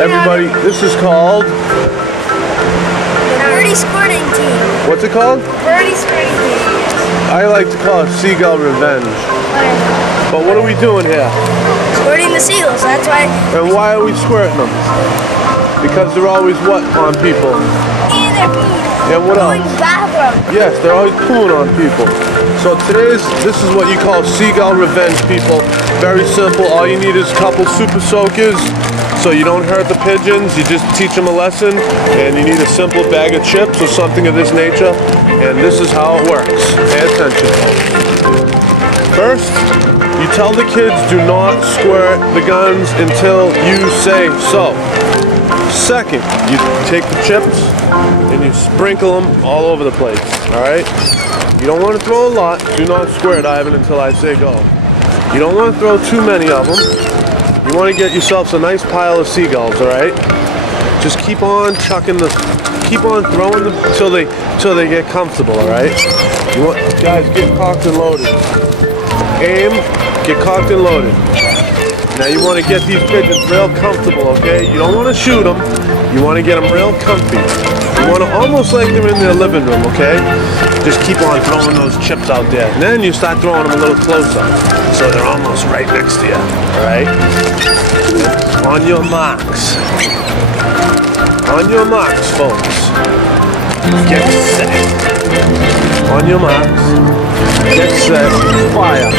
Everybody, this is called... Birdie squirting team. What's it called? Birdie squirting team. I like to call it Seagull Revenge. But what are we doing here? Squirting the seagulls, that's why. And why are we squirting them? Because they're always what on people? And they're pooing. And what else? Bathroom. Yes, they're always pooing on people. So this is what you call Seagull Revenge, people. Very simple. All you need is a couple super soakers so you don't hurt the pigeons. You just teach them a lesson, and you need a simple bag of chips or something of this nature. And this is how it works. Pay attention, folks. First, you tell the kids do not squirt the guns until you say so. Second, you take the chips and you sprinkle them all over the place, alright? You don't want to throw a lot. Do not squirt, Ivan, until I say go. You don't want to throw too many of them. You want to get yourselves a nice pile of seagulls, alright? Just keep on chucking keep on throwing them till they get comfortable, alright? You want, guys, get cocked and loaded. Aim, get cocked and loaded. Now you want to get these pigeons real comfortable, okay? You don't want to shoot them. You want to get them real comfy. You want to almost like they're in their living room, okay? Just keep on throwing those chips out there. And then you start throwing them a little closer. So they're almost right next to you, alright? On your marks. On your marks, folks. Get set. On your marks. Get set. Fire.